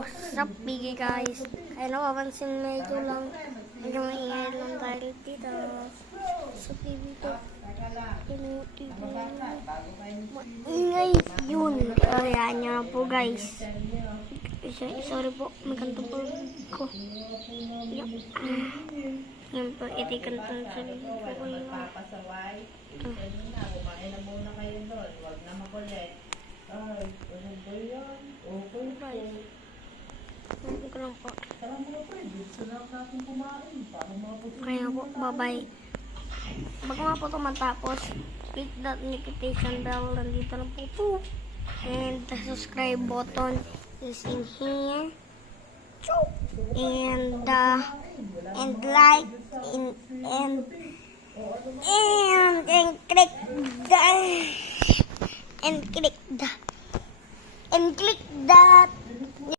What's up, bigay guys? Kaya napapansin medyo maingay lang dahil dito sa TV ko. Yung TV maingay yun. Kaya niya po guys. Sorry po, may kanta po ko. Yan po, ito yung kanta sa sarili ko ko yun. Kumain na muna kayo doon. Huwag na makulit. Ay, ano ba yan? Okay po. Hindi ko lang po. Tara mga pwede. Sarap natin kumain. Para maputin. Kaya po, bye-bye. Bago nga po ito matapos, click that notification bell. Nandito na po ito. And the subscribe button is in here. And like and click the